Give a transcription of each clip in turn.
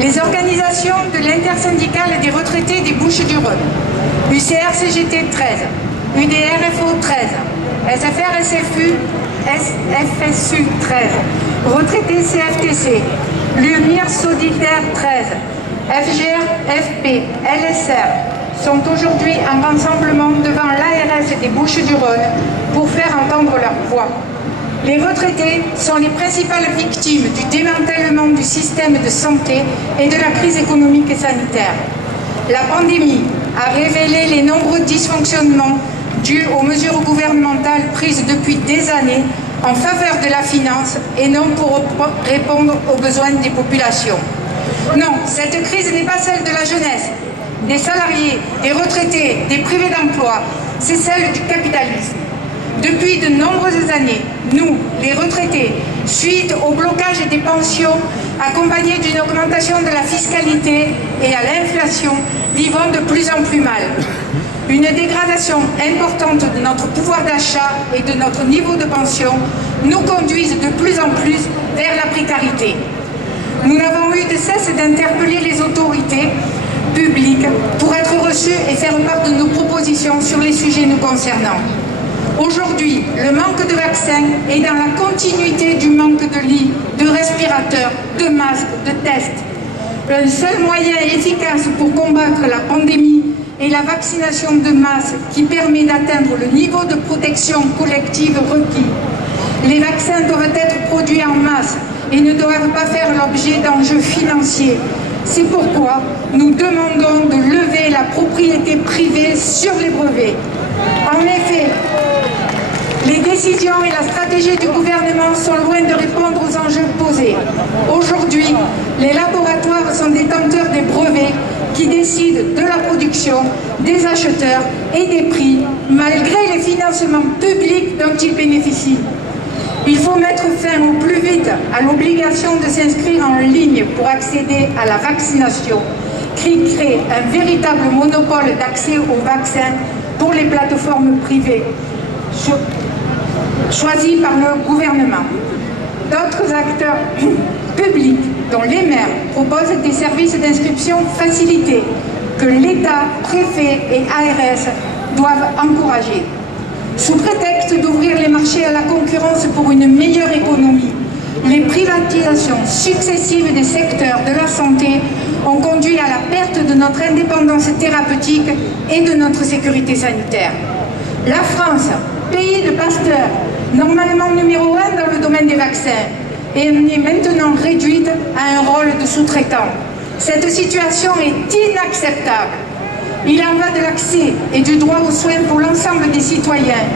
Les organisations de l'intersyndicale des retraités des Bouches-du-Rhône, UCR-CGT 13, UDR-FO 13, SFR-SFU, FSU 13, retraités CFTC, l'UMIR Solidaire 13, FGR-FP, LSR sont aujourd'hui en rassemblement devant l'ARS des Bouches-du-Rhône pour faire entendre leur voix. Les retraités sont les principales victimes du démantèlement du système de santé et de la crise économique et sanitaire. La pandémie a révélé les nombreux dysfonctionnements dus aux mesures gouvernementales prises depuis des années en faveur de la finance et non pour répondre aux besoins des populations. Non, cette crise n'est pas celle de la jeunesse, des salariés, des retraités, des privés d'emploi, c'est celle du capitalisme. Depuis de nombreuses années, nous, les retraités, suite au blocage des pensions accompagné d'une augmentation de la fiscalité et à l'inflation, vivons de plus en plus mal. Une dégradation importante de notre pouvoir d'achat et de notre niveau de pension nous conduisent de plus en plus vers la précarité. Nous n'avons eu de cesse d'interpeller les autorités publiques pour être reçus et faire part de nos propositions sur les sujets nous concernant. Aujourd'hui, le manque de vaccins est dans la continuité du manque de lits, de respirateurs, de masques, de tests. Un seul moyen efficace pour combattre la pandémie est la vaccination de masse qui permet d'atteindre le niveau de protection collective requis. Les vaccins doivent être produits en masse et ne doivent pas faire l'objet d'enjeux financiers. C'est pourquoi nous demandons de lever la propriété privée sur les brevets. En effet, les décisions et la stratégie du gouvernement sont loin de répondre aux enjeux posés. Aujourd'hui, les laboratoires sont détenteurs des brevets qui décident de la production, des acheteurs et des prix, malgré les financements publics dont ils bénéficient. Il faut mettre fin au plus vite à l'obligation de s'inscrire en ligne pour accéder à la vaccination, qui crée un véritable monopole d'accès aux vaccins pour les plateformes privées choisies par le gouvernement. D'autres acteurs publics, dont les maires, proposent des services d'inscription facilités que l'État, préfet et ARS doivent encourager. Sous prétexte d'ouvrir les marchés à la concurrence pour une meilleure économie, les privatisations successives des secteurs de la santé ont conduit à la perte de notre indépendance thérapeutique et de notre sécurité sanitaire. La France, pays de Pasteur, normalement numéro 1 dans le domaine des vaccins, est maintenant réduite à un rôle de sous-traitant. Cette situation est inacceptable. Il en va de l'accès et du droit aux soins pour l'ensemble des citoyens,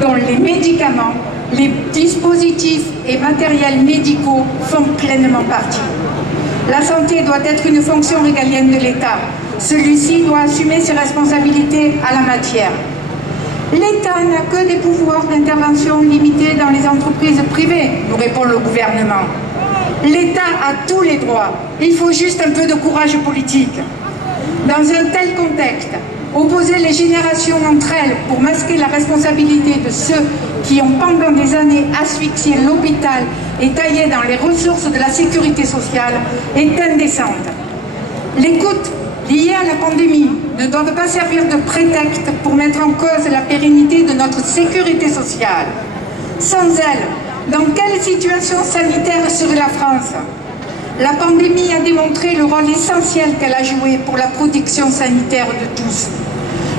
dont les médicaments, les dispositifs et matériels médicaux font pleinement partie. La santé doit être une fonction régalienne de l'État. Celui-ci doit assumer ses responsabilités à la matière. L'État n'a que des pouvoirs d'intervention limités dans les entreprises privées, nous répond le gouvernement. L'État a tous les droits, il faut juste un peu de courage politique. Dans un tel contexte, opposer les générations entre elles pour masquer la responsabilité de ceux qui ont pendant des années asphyxié l'hôpital et taillé dans les ressources de la sécurité sociale est indécente. Les coûts liés à la pandémie ne doivent pas servir de prétexte pour mettre en cause la pérennité de notre sécurité sociale. Sans elle, dans quelle situation sanitaire serait la France? La pandémie a démontré le rôle essentiel qu'elle a joué pour la protection sanitaire de tous.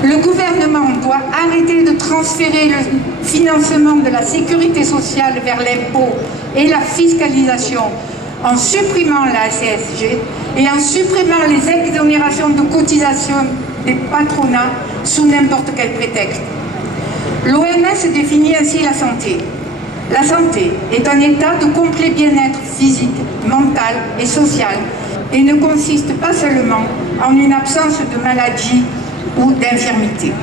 Le gouvernement doit arrêter de transférer le financement de la sécurité sociale vers l'impôt et la fiscalisation en supprimant la CSG et en supprimant les exonérations de cotisation des patronats sous n'importe quel prétexte. L'OMS définit ainsi la santé. La santé est un état de complet bien-être physique, mental et social et ne consiste pas seulement en une absence de maladie ou d'infirmité.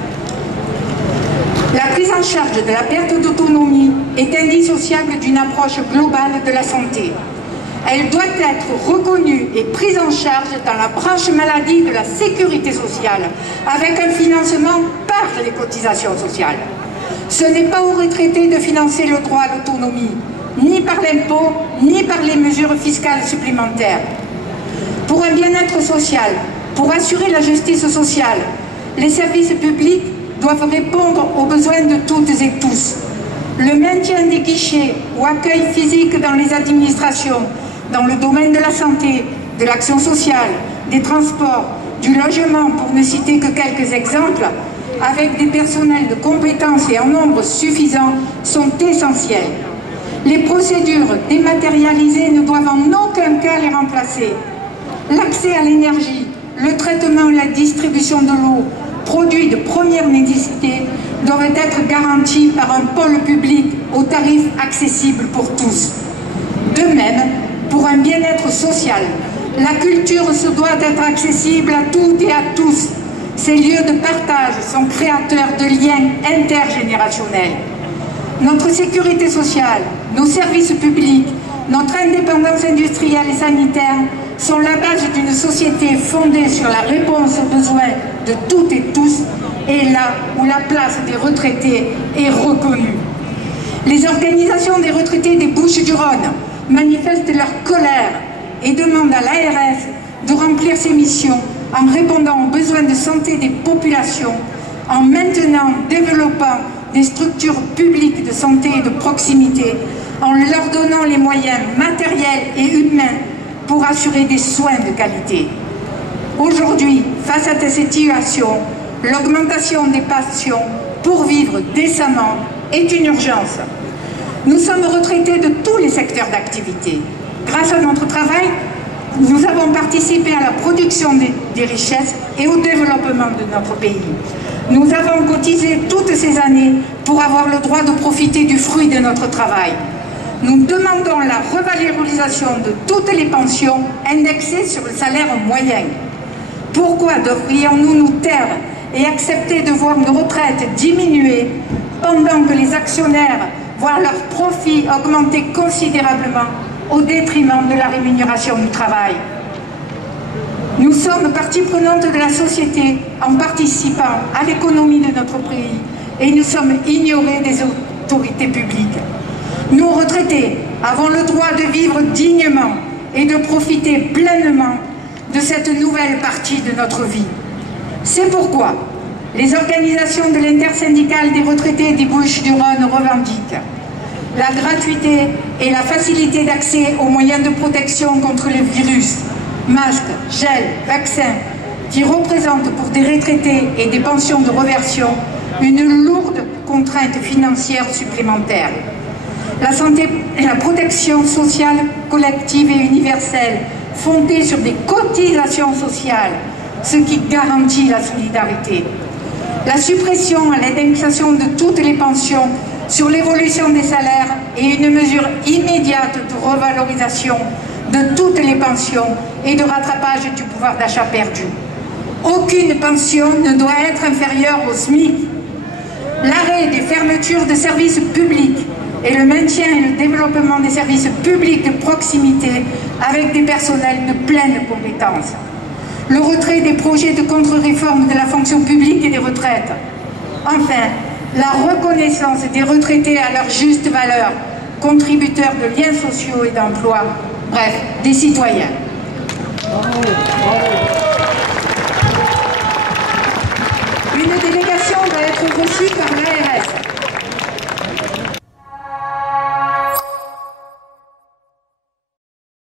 La prise en charge de la perte d'autonomie est indissociable d'une approche globale de la santé. Elle doit être reconnue et prise en charge dans la branche maladie de la sécurité sociale, avec un financement par les cotisations sociales. Ce n'est pas aux retraités de financer le droit à l'autonomie, ni par l'impôt, ni par les mesures fiscales supplémentaires. Pour un bien-être social, pour assurer la justice sociale, les services publics doivent répondre aux besoins de toutes et tous. Le maintien des guichets ou accueil physique dans les administrations, dans le domaine de la santé, de l'action sociale, des transports, du logement, pour ne citer que quelques exemples, avec des personnels de compétences et en nombre suffisant, sont essentiels. Les procédures dématérialisées ne doivent en aucun cas les remplacer. L'accès à l'énergie, le traitement et la distribution de l'eau, produits de première nécessité, doivent être garantis par un pôle public aux tarifs accessibles pour tous. De même, pour un bien-être social, la culture se doit d'être accessible à toutes et à tous. Ces lieux de partage sont créateurs de liens intergénérationnels. Notre sécurité sociale, nos services publics, notre indépendance industrielle et sanitaire sont la base d'une société fondée sur la réponse aux besoins de toutes et tous, et là où la place des retraités est reconnue. Les organisations des retraités des Bouches-du-Rhône manifestent leur colère et demandent à l'ARS de remplir ses missions en répondant aux besoins de santé des populations, en maintenant, développant des structures publiques de santé et de proximité, en leur donnant les moyens matériels et humains pour assurer des soins de qualité. Aujourd'hui, face à cette situation, l'augmentation des pensions pour vivre décemment est une urgence. Nous sommes retraités de tous les secteurs d'activité. Grâce à notre travail, nous avons participé à la production des richesses et au développement de notre pays. Nous avons cotisé toutes ces années pour avoir le droit de profiter du fruit de notre travail. Nous demandons la revalorisation de toutes les pensions indexées sur le salaire moyen. Pourquoi devrions-nous nous taire et accepter de voir nos retraites diminuer pendant que les actionnaires voient leurs profits augmenter considérablement au détriment de la rémunération du travail? Nous sommes partie prenante de la société en participant à l'économie de notre pays et nous sommes ignorés des autorités publiques. Nous, retraités, avons le droit de vivre dignement et de profiter pleinement de cette nouvelle partie de notre vie. C'est pourquoi les organisations de l'intersyndicale des retraités des Bouches-du-Rhône revendiquent la gratuité et la facilité d'accès aux moyens de protection contre le virus, masques, gel, vaccins, qui représentent pour des retraités et des pensions de réversion une lourde contrainte financière supplémentaire. La santé et la protection sociale collective et universelle fondée sur des cotisations sociales, ce qui garantit la solidarité. La suppression à l'indexation de toutes les pensions sur l'évolution des salaires et une mesure immédiate de revalorisation de toutes les pensions et de rattrapage du pouvoir d'achat perdu. Aucune pension ne doit être inférieure au SMIC. L'arrêt des fermetures de services publics et le maintien et le développement des services publics de proximité avec des personnels de pleine compétence. Le retrait des projets de contre-réforme de la fonction publique et des retraites. Enfin, la reconnaissance des retraités à leur juste valeur, contributeurs de liens sociaux et d'emploi, bref, des citoyens. Une délégation va être reçue par l'ARS.